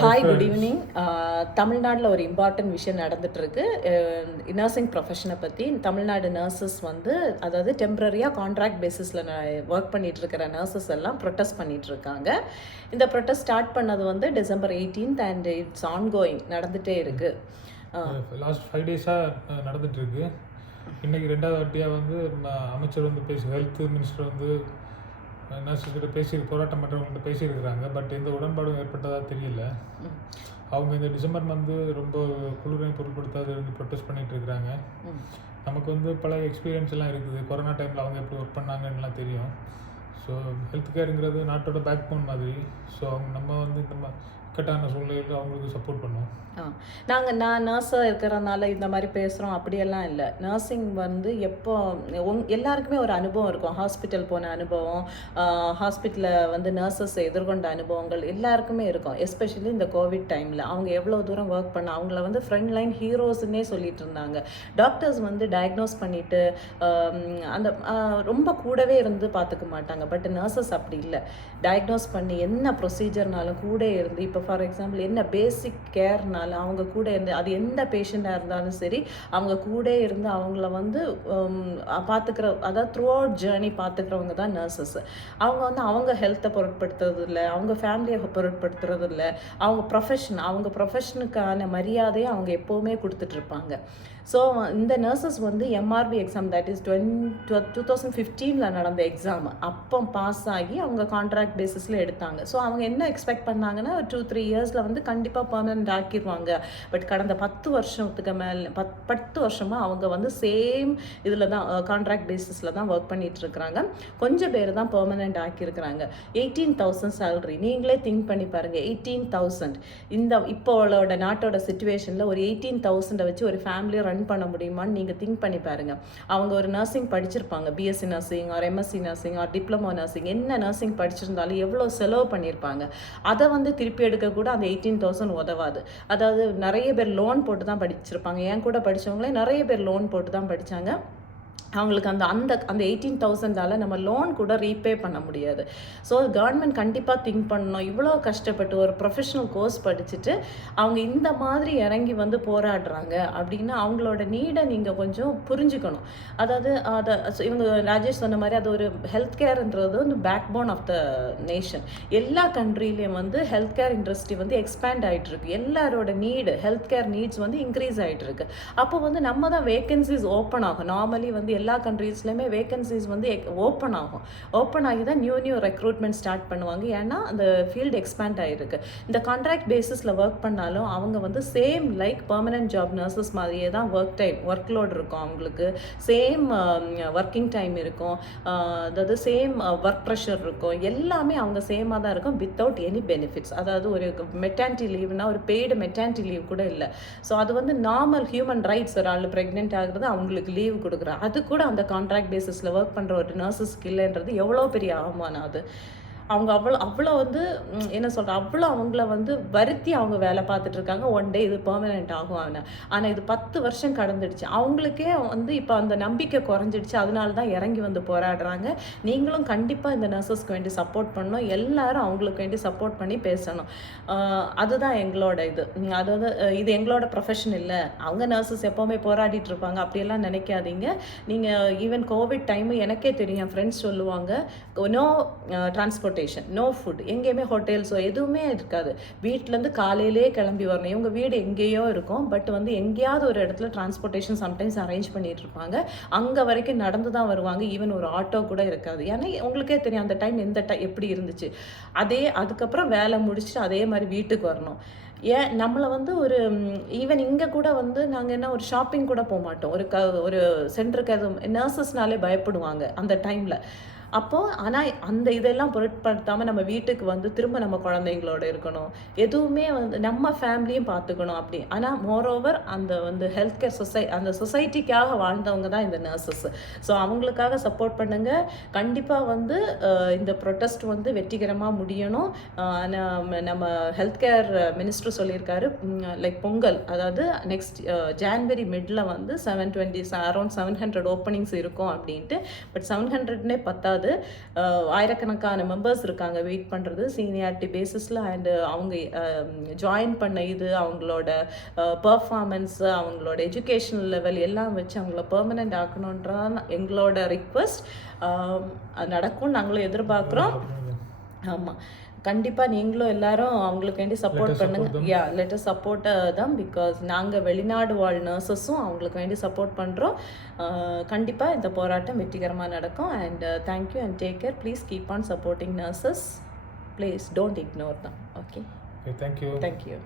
Hi hi, good friends. Evening. தமிழ்நாட்டில் ஒரு important விஷயம் நடந்துகிட்ருக்கு. நர்சிங் ப்ரொஃபஷனை பற்றி தமிழ்நாடு நர்சஸ் வந்து, அதாவது டெம்ப்ரரியாக கான்ட்ராக்ட் பேசிஸில் ஒர்க் பண்ணிகிட்டு இருக்கிற நர்சஸ் எல்லாம் ப்ரொட்டஸ்ட் பண்ணிகிட்டு இருக்காங்க. இந்த ப்ரொட்டஸ்ட் ஸ்டார்ட் பண்ணது வந்து December 18th and it's ongoing, நடந்துகிட்டே இருக்குது. லாஸ்ட் 5 டேஸாக நடந்துகிட்ருக்கு. இன்றைக்கி 2வது வாட்டியாக வந்து அமைச்சர் வந்து ஹெல்த் மினிஸ்டர் வந்து நர்சஸ் கிட்ட போராட்டம் பண்ணுறவங்கள்ட்ட பேசியிருக்கிறாங்க. பட் எந்த உடன்பாடும் ஏற்பட்டதாக தெரியல. அவங்க இந்த டிசம்பர் மந்த் ரொம்ப குளிரை பொருட்படுத்தாது இருந்து ப்ரொட்டஸ்ட் பண்ணிகிட்டு இருக்கிறாங்க. நமக்கு வந்து பல எக்ஸ்பீரியன்ஸ் எல்லாம் இருக்குது. கொரோனா டைமில் அவங்க எப்படி ஒர்க் பண்ணாங்கன்னுலாம் தெரியும். ஸோ ஹெல்த் கேருங்கிறது நாட்டோட பேக் போன் மாதிரி. ஸோ நம்ம வந்து இந்த இக்கட்டான சூழ்நிலையில் அவங்களுக்கு சப்போர்ட் பண்ணுவோம். நான் நர்ஸாக இருக்கிறனால இந்த மாதிரி பேசுகிறோம் அப்படியெல்லாம் இல்லை. நர்சிங் வந்து எப்போ எல்லாருக்குமே ஒரு அனுபவம் இருக்கும். ஹாஸ்பிட்டல் போன அனுபவம், ஹாஸ்பிட்டலில் வந்து நர்சஸ் எதிர்கொண்ட அனுபவங்கள் எல்லாருக்குமே இருக்கும். எஸ்பெஷலி இந்த கோவிட் டைமில் அவங்க எவ்வளோ தூரம் ஒர்க் பண்ண, அவங்கள வந்து ஃப்ரண்ட் லைன் ஹீரோஸ்ன்னே சொல்லிட்டு இருந்தாங்க. டாக்டர்ஸ் வந்து டயக்னோஸ் பண்ணிவிட்டு அந்த ரொம்ப கூடவே இருந்து பார்த்துக்க மாட்டாங்க. பட் நர்சஸ் அப்படி இல்லை. டயக்னோஸ் பண்ணி என்ன ப்ரொசீஜர்னாலும் கூட இருந்து, இப்போ ஃபார் எக்ஸாம்பிள் என்ன பேசிக் கேர்னாலும் அவங்க கூட இருந்து, அது எந்த பேஷண்ட்டாக இருந்தாலும் சரி, அவங்க கூட இருந்து அவங்கள வந்து பார்த்துக்கிற, அதாவது த்ரூ அவுட் ஜேர்னி பார்த்துக்கிறவங்க தான் நர்சஸ். அவங்க வந்து அவங்க ஹெல்த்தை பொருட்படுத்துறது இல்லை, அவங்க ஃபேமிலியை பொருட்படுத்துறது இல்லை. அவங்க ப்ரொஃபஷனுக்கான மரியாதையை அவங்க எப்போவுமே கொடுத்துட்ருப்பாங்க. ஸோ இந்த நர்சஸ் வந்து எம்ஆர்பி எக்ஸாம், தட் இஸ் 2015 நடந்த எக்ஸாம், அப்போ பாஸ் ஆகி அவங்க கான்ட்ராக்ட் பேசிஸில் எடுத்தாங்க. ஸோ அவங்க என்ன எக்ஸ்பெக்ட் பண்ணாங்கன்னா 2-3 இயர்ஸில் வந்து கண்டிப்பாக பர்மனெண்ட் ஆக்கிடுவாங்க. பட் கடந்த 10 வருஷத்துக்கு மேலே 10 வருஷமாக அவங்க வந்து சேம் இதில் தான், கான்ட்ராக்ட் பேசிஸில் தான் ஒர்க் பண்ணிட்டு இருக்கிறாங்க. கொஞ்சம் பேர் தான் பர்மனெண்ட் ஆக்கியிருக்கிறாங்க. 18,000 சேலரி, நீங்களே திங்க் பண்ணி பாருங்கள். 18,000 இந்த இப்போட நாட்டோட சுச்சுவேஷனில் ஒரு 18,000 வச்சு ஒரு ஃபேமிலியை ரன் பண்ண முடியுமான்னு நீங்கள் திங்க் பண்ணி பாருங்கள். அவங்க ஒரு நர்சிங் படிச்சிருப்பாங்க, BSc nursing R MSc nursing R diploma nursing, என்ன நர்சிங் படிச்சிருந்தாலும் எவ்வளோ செலவு பண்ணியிருப்பாங்க. அதை வந்து திருப்பி எடுக்க கூட அந்த 18,000 உதவாது. அதாவது நிறைய பேர் லோன் போட்டு தான் படிச்சிருப்பாங்க. என் கூட படித்தவங்களே நிறைய பேர் லோன் போட்டு தான் படித்தாங்க. அவங்களுக்கு அந்த 18,000 நம்ம லோன் கூட ரீபே பண்ண முடியாது. ஸோ கவர்மெண்ட் கண்டிப்பாக திங்க் பண்ணணும். இவ்வளோ கஷ்டப்பட்டு ஒரு ப்ரொஃபஷனல் கோர்ஸ் படிச்சுட்டு அவங்க இந்த மாதிரி இறங்கி வந்து போராடுறாங்க அப்படின்னா அவங்களோட நீடை நீங்கள் கொஞ்சம் புரிஞ்சுக்கணும். அதாவது இவங்க ராஜேஷ் சொன்ன மாதிரி அது ஒரு ஹெல்த் கேர்ன்றது வந்து backbone of the nation. எல்லா கண்ட்ரிலையும் வந்து ஹெல்த் கேர் இண்டஸ்ட்ரி வந்து எக்ஸ்பேண்ட் ஆகிட்டு இருக்கு. எல்லாரோட ஹெல்த் கேர் நீட்ஸ் வந்து இன்க்ரீஸ் ஆகிட்டு இருக்கு. அப்போ வந்து நம்ம தான் வேகன்சிஸ் ஓப்பன் ஆகும். நார்மலி வந்து எல்லா கண்ட்ரீஸ்லையுமே வேகன்சிஸ் வந்து ஓப்பன் ஆகி தான் நியூ ரெக்ரூட்மெண்ட் ஸ்டார்ட் பண்ணுவாங்க. ஏன்னா அந்த ஃபீல்டு எக்ஸ்பேண்ட் ஆகிருக்கு. இந்த கான்ட்ராக்ட் பேசிஸில் ஒர்க் பண்ணாலும் அவங்க வந்து same like permanent job nurses மாதிரியே தான் ஒர்க் லோட் இருக்கும். அவங்களுக்கு சேம் ஒர்க்கிங் டைம் இருக்கும், அதாவது சேம் ஒர்க் ப்ரெஷர் இருக்கும். எல்லாமே அவங்க சேமாக தான் இருக்கும், வித்தவுட் எனி பெனிஃபிட்ஸ். அதாவது ஒரு மெட்டர்னிட்டி லீவ்னா ஒரு பெய்டு மெட்டர்னிட்டி லீவ் கூட இல்லை. ஸோ அது வந்து நார்மல் ஹியூமன் ரைட்ஸ். ஒரு ஆள் ப்ரெக்னென்ட் ஆகுறது, அவங்களுக்கு லீவ் கொடுக்குறாங்க. அது கூட அந்த கான்ட்ராக்ட் பேசிஸில் ஒர்க் பண்ணுற ஒரு நர்சஸ்க்கு இல்லைன்றது எவ்வளோ பெரிய அவமானம். அது அவங்க அவ்வளோ வந்து என்ன சொல்கிற, அவ்வளோ அவங்கள வந்து வருத்தி அவங்க வேலை பார்த்துட்ருக்காங்க. ஒன் டே இது பெர்மனெண்ட் ஆகும். ஆனால் இது 10 வருஷம் கடந்துடுச்சு. அவங்களுக்கே வந்து இப்போ அந்த நம்பிக்கை குறைஞ்சிடுச்சு. அதனால தான் இறங்கி வந்து போராடுறாங்க. நீங்களும் கண்டிப்பாக இந்த நர்சஸ்க்கு வேண்டி சப்போர்ட் பண்ணணும். எல்லாரும் அவங்களுக்கு வேண்டி சப்போர்ட் பண்ணி பேசணும். அதுதான் எங்களோட இது. அதாவது இது எங்களோட ப்ரொஃபஷன் இல்லை, அவங்க நர்சஸ் எப்போவுமே போராடிட்டு இருப்பாங்க அப்படியெல்லாம் நினைக்காதீங்க. நீங்கள் ஈவன் கோவிட் டைமு எனக்கே தெரியும், என் ஃப்ரெண்ட்ஸ் சொல்லுவாங்க, நோ டிரான்ஸ்போர்ட்டேஷன், நோ ஃபுட், எங்கேயுமே ஹோட்டல்ஸோ எதுவுமே இருக்காது. வீட்டிலேருந்து காலையிலே கிளம்பி வரணும். இவங்க வீடு எங்கேயோ இருக்கும், பட் வந்து எங்கேயாவது ஒரு இடத்துல டிரான்ஸ்போர்ட்டேஷன் சம்டைம்ஸ் அரேஞ்ச் பண்ணிட்டு இருப்பாங்க. அங்கே வரைக்கும் நடந்து தான் வருவாங்க. ஈவன் ஒரு ஆட்டோ கூட இருக்காது. ஏன்னா உங்களுக்கே தெரியும் அந்த டைம் எப்படி இருந்துச்சு. அதுக்கப்புறம் வேலை முடிச்சுட்டு அதே மாதிரி வீட்டுக்கு வரணும். ஏன் நம்மளை வந்து ஒரு ஈவன் இங்கே கூட வந்து நாங்கள் என்ன ஒரு ஷாப்பிங் கூட போக மாட்டோம். ஒரு சென்டருக்கு அது நர்சஸ்னாலே பயப்படுவாங்க அந்த டைமில். அப்போது ஆனால் அந்த இதெல்லாம் பொருட்படுத்தாமல் நம்ம வீட்டுக்கு வந்து திரும்ப நம்ம குழந்தைங்களோட இருக்கணும், எதுவுமே வந்து நம்ம ஃபேமிலியும் பார்த்துக்கணும் அப்படி. ஆனால் மோரோவர் அந்த வந்து ஹெல்த் கேர் அந்த சொசைட்டிக்காக வாழ்ந்தவங்க தான் இந்த நர்சஸ். ஸோ அவங்களுக்காக சப்போர்ட் பண்ணுங்கள். கண்டிப்பாக வந்து இந்த ப்ரொட்டஸ்ட் வந்து வெற்றிகரமாக முடியணும். நம்ம ஹெல்த் கேர் மினிஸ்டர் சொல்லியிருக்காரு, லைக் பொங்கல், அதாவது நெக்ஸ்ட் ஜான்வரி மிடில் வந்து 720 அரௌண்ட் 700 ஓப்பனிங்ஸ் இருக்கும் அப்படின்ட்டு. பட் 700 பத்தாது. முடியாது. ஆயிரக்கணக்கான மெம்பர்ஸ் இருக்காங்க வெயிட் பண்ணுறது சீனியாரிட்டி பேசிஸில். அண்டு அவங்க ஜாயின் பண்ண இது அவங்களோட பர்ஃபார்மன்ஸ், அவங்களோட எஜுகேஷனல் லெவல் எல்லாம் வச்சு அவங்கள பெர்மனெண்ட் ஆக்கணுன்றான் எங்களோட ரிக்வெஸ்ட். நடக்கும், நாங்களும் எதிர்பார்க்குறோம். ஆமாம், கண்டிப்பாக நீங்களும் எல்லாரும் அவங்களுக்கு வேண்டி சப்போர்ட் பண்ணுங்க. லெட் அஸ் சப்போர்ட் தான், பிகாஸ் நாங்கள் வெளிநாடு வாழ் நர்சஸும் அவங்களுக்கு வேண்டி சப்போர்ட் பண்ணுறோம். கண்டிப்பாக இந்த போராட்டம் வெற்றிகரமாக நடக்கும். And thank you and take care. Please keep on supporting nurses. Please don't ignore them. Okay, thank you. Thank you.